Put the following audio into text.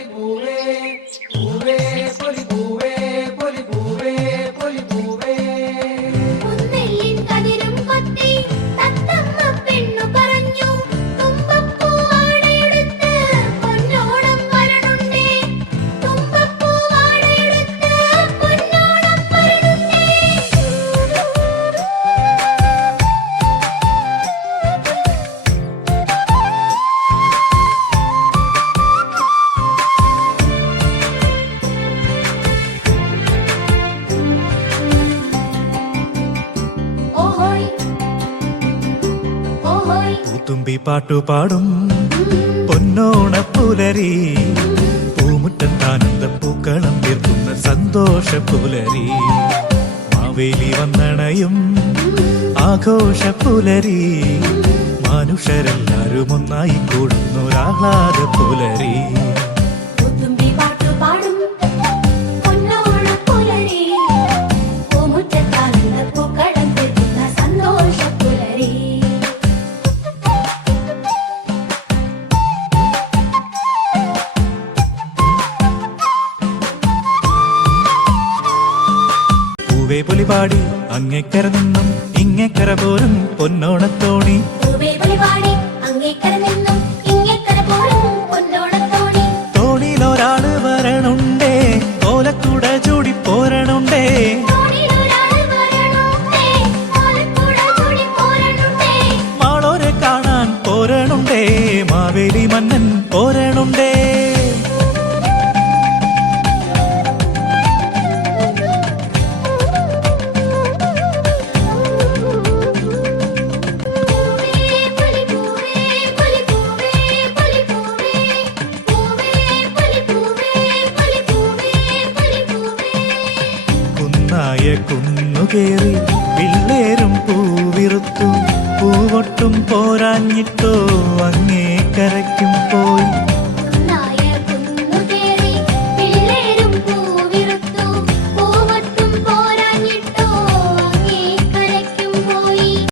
carregou പുത്തുമ്പി പാട്ടുപാടും. പൊന്നോണ പുലരി. പൂമുറ്റത്താനന്ദ പൂക്കളം തീർക്കുന്ന സന്തോഷ പുലരി. മാവേലി വന്നണയും ആഘോഷ പുലരി. മനുഷ്യരെല്ലാരും ഒന്നായി കൂടുന്നൊരാഹ്ലാദ പുലരി. പൊലിപാടി അങ്ങേക്കര നിന്നും ഇങ്ങേക്കര പോരും പൊന്നോണത്തോണി. തോണിയിലൊരാൾ വരണുണ്ടേ ഓലക്കൂട ചൂടി പോരണുണ്ടേ. മാളോരെ കാണാൻ പോരണുണ്ടേ മാവേലി മന്നൻ പോരണുണ്ടേ മായ കുന്നുകേറി പിള്ളേരും പൂവിറുത്തു പൂവൊട്ടും പോരാഞ്ഞിട്ടോ അങ്ങേ കരയ്ക്കും പോയി.